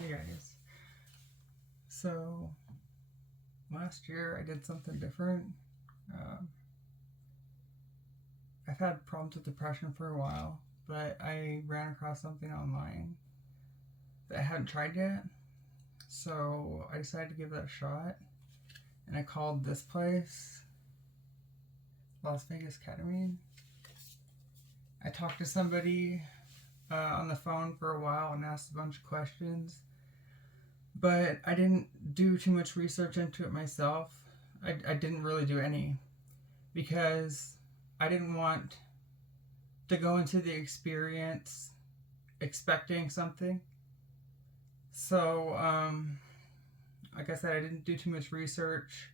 Hey guys. So last year I did something different. Um, I've had problems with depression for a while, but I ran across something online that I hadn't tried yet. So I decided to give that a shot, and I called this place Las Vegas Ketamine. I talked to somebody on the phone for a while and asked a bunch of questions, but I didn't do too much research into it myself. I didn't really do any because I didn't want to go into the experience expecting something. So, like I said, I didn't do too much research.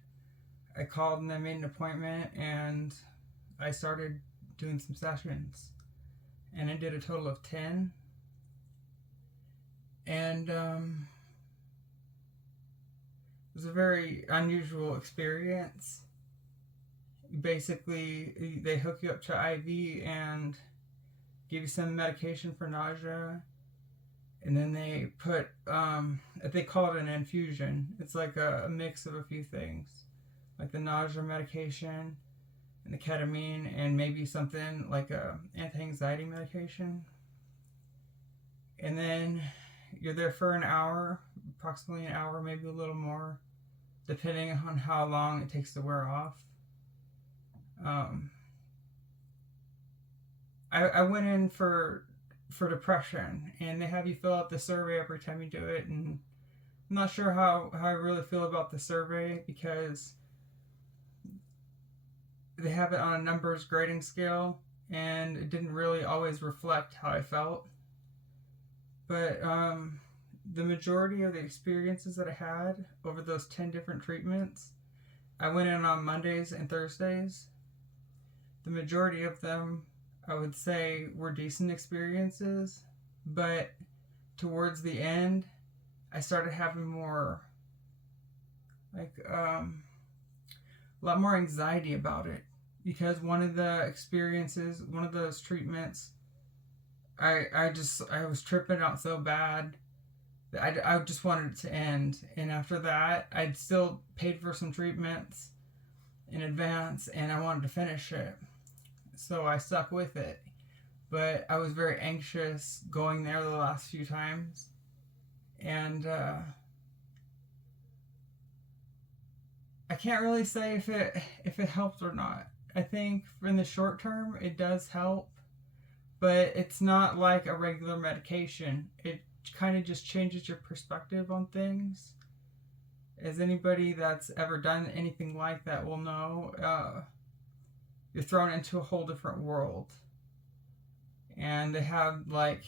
I called and I made an appointment and I started doing some sessions. And I did a total of 10. And it was a very unusual experience. Basically, they hook you up to IV and give you some medication for nausea, and then they put they call it an infusion. It's like a mix of a few things, like the nausea medication and the ketamine, and maybe something like a anti-anxiety medication. And then you're there for an hour, approximately an hour, maybe a little more, depending on how long it takes to wear off. um, I went in for depression, and they have you fill out the survey every time you do it, and I'm not sure how I really feel about the survey because they have it on a numbers grading scale, and it didn't really always reflect how I felt. But the majority of the experiences that I had over those 10 different treatments, I went in on Mondays and Thursdays. The majority of them, I would say, were decent experiences, but towards the end, I started having more, like, a lot more anxiety about it because one of the experiences, one of those treatments, I was tripping out so bad that I just wanted it to end. And after that, I'd still paid for some treatments in advance, and I wanted to finish it. So I stuck with it. But I was very anxious going there the last few times. And I can't really say if it helped or not. I think in the short term it does help, but it's not like a regular medication. It kind of just changes your perspective on things. As anybody that's ever done anything like that will know, you're thrown into a whole different world. And they have like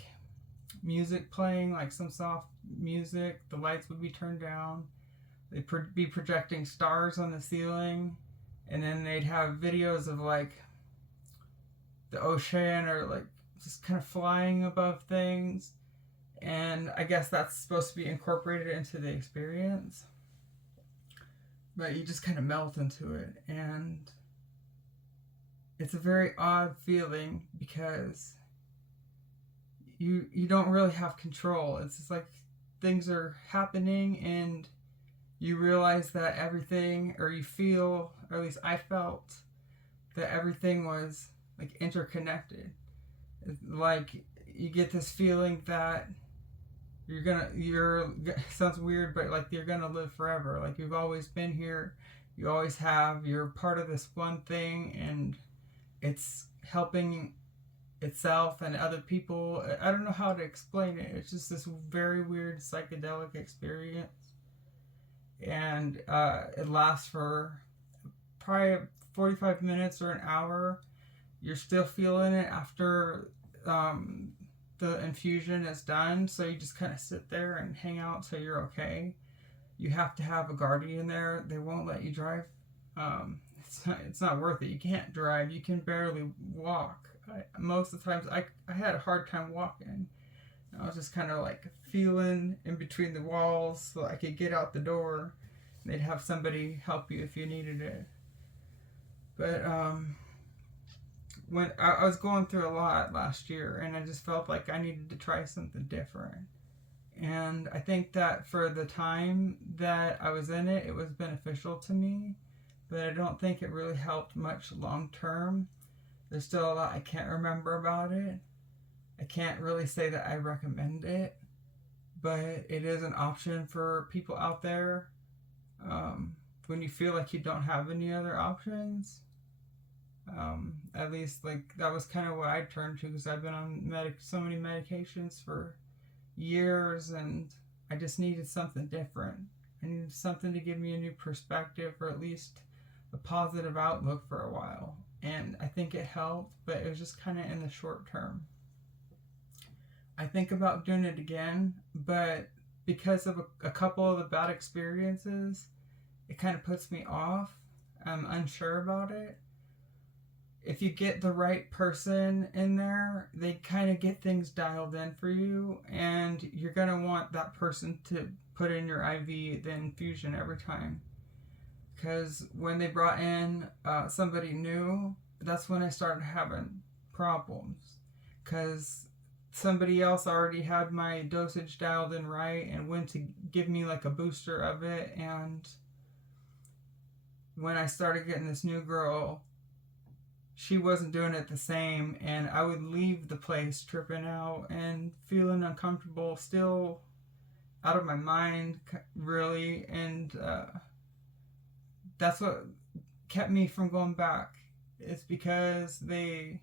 music playing, like some soft music. The lights would be turned down. They'd be projecting stars on the ceiling, and then they'd have videos of like the ocean or like just kind of flying above things. And I guess that's supposed to be incorporated into the experience, but you just kind of melt into it, and it's a very odd feeling because you don't really have control. It's just like things are happening, and you realize that everything, or you feel, or at least I felt, that everything was like interconnected. Like you get this feeling that you're sounds weird, but like you're gonna live forever. Like you've always been here, you always have. You're part of this one thing, and it's helping itself and other people. I don't know how to explain it. It's just this very weird psychedelic experience, and it lasts for probably 45 minutes or an hour. You're still feeling it after the infusion is done, so you just kind of sit there and hang out till you're okay. You have to have a guardian there. They won't let you drive. It's not worth it. You can't drive. You can barely walk. Most of the times, I had a hard time walking. I was just kind of like feeling in between the walls so I could get out the door. They'd have somebody help you if you needed it. But when I was going through a lot last year, and I just felt like I needed to try something different. And I think that for the time that I was in it, it was beneficial to me, but I don't think it really helped much long term. There's still a lot I can't remember about it. I can't really say that I recommend it, but it is an option for people out there. When you feel like you don't have any other options, at least like that was kind of what I turned to, because I've been on so many medications for years, and I just needed something different. I needed something to give me a new perspective, or at least a positive outlook for a while. And I think it helped, but it was just kind of in the short term. I think about doing it again, but because of a couple of the bad experiences, it kind of puts me off. I'm unsure about it. If you get the right person in there, they kind of get things dialed in for you, and you're going to want that person to put in your IV, the infusion, every time. Because when they brought in somebody new, that's when I started having problems. Because somebody else already had my dosage dialed in right and went to give me like a booster of it. And when I started getting this new girl, she wasn't doing it the same, and I would leave the place tripping out and feeling uncomfortable, still out of my mind, really. And that's what kept me from going back. It's because they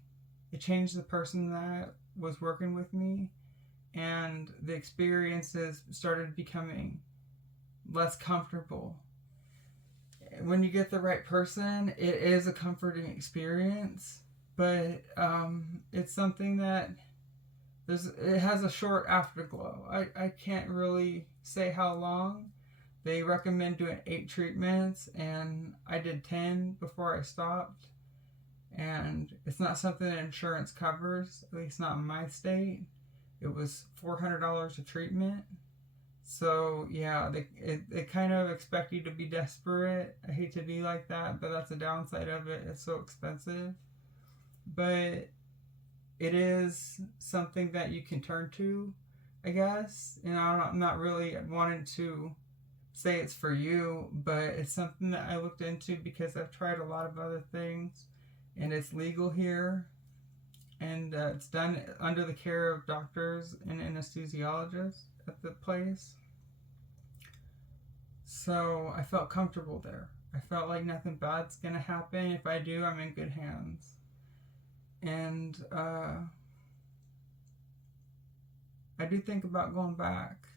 changed the person that was working with me, and the experiences started becoming less comfortable. When you get the right person, it is a comforting experience, but it's something that it has a short afterglow. I can't really say how long. They recommend doing 8 treatments, and I did 10 before I stopped. And it's not something that insurance covers, at least not in my state. It was $400 a treatment. So yeah, they kind of expect you to be desperate. I hate to be like that, but that's the downside of it. It's so expensive. But it is something that you can turn to, I guess. And I'm not really wanting to say it's for you, but it's something that I looked into because I've tried a lot of other things, and it's legal here, and it's done under the care of doctors and anesthesiologists at the place. So I felt comfortable there. I felt like nothing bad's gonna happen. If I do, I'm in good hands. And I do think about going back,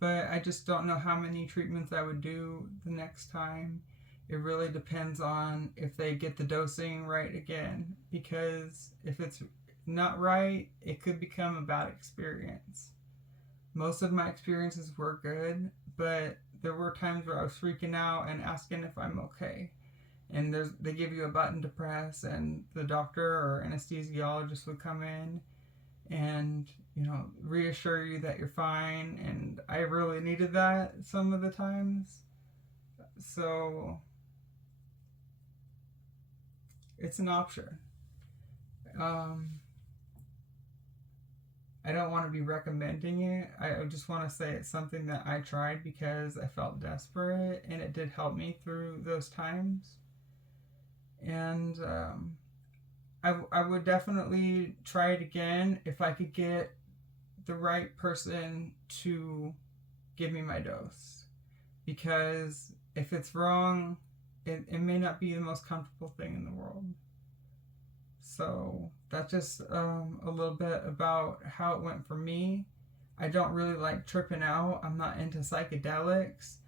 but I just don't know how many treatments I would do the next time. It really depends on if they get the dosing right again, because if it's not right, it could become a bad experience. Most of my experiences were good, but there were times where I was freaking out and asking if I'm okay. And they give you a button to press, and the doctor or anesthesiologist would come in and, reassure you that you're fine. And I really needed that some of the times. So it's an option. I don't want to be recommending it. I just want to say it's something that I tried because I felt desperate, and it did help me through those times. And I would definitely try it again if I could get the right person to give me my dose. Because if it's wrong, it may not be the most comfortable thing in the world. So that's just a little bit about how it went for me. I don't really like tripping out. I'm not into psychedelics.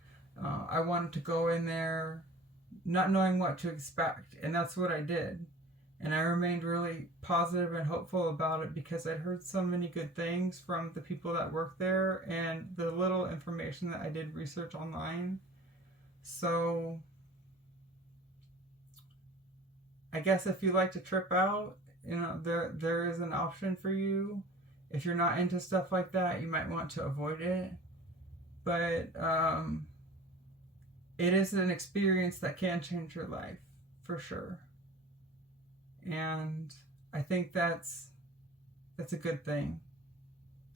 I wanted to go in there not knowing what to expect, and that's what I did. And I remained really positive and hopeful about it because I'd heard so many good things from the people that work there and the little information that I did research online. So I guess if you like to trip out, there is an option for you. If you're not into stuff like that, you might want to avoid it. But it is an experience that can change your life, for sure. And I think that's a good thing.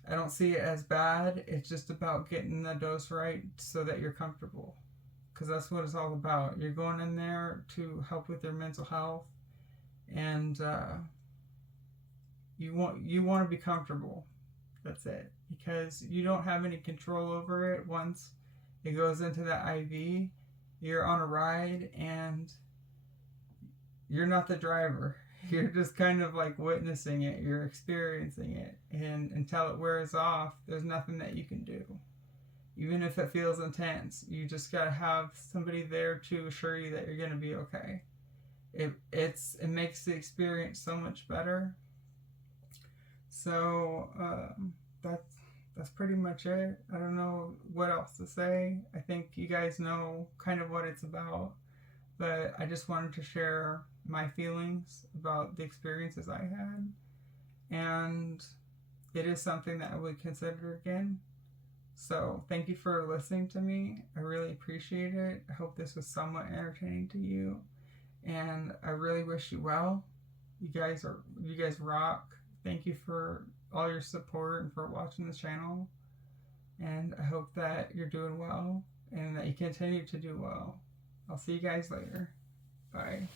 I don't see it as bad. It's just about getting the dose right so that you're comfortable. Because that's what it's all about. You're going in there to help with your mental health, and you want to be comfortable. That's it. Because you don't have any control over it once it goes into that IV. You're on a ride, and you're not the driver. You're just kind of like witnessing it. You're experiencing it. And until it wears off, there's nothing that you can do. Even if it feels intense, you just gotta have somebody there to assure you that you're gonna be okay. It makes the experience so much better. So that's pretty much it. I don't know what else to say. I think you guys know kind of what it's about, but I just wanted to share my feelings about the experiences I had, and it is something that I would consider again. So thank you for listening to me. I really appreciate it. I hope this was somewhat entertaining to you, and I really wish you well. You guys rock. Thank you for all your support and for watching this channel, and I hope that you're doing well and that you continue to do well. I'll see you guys later. Bye.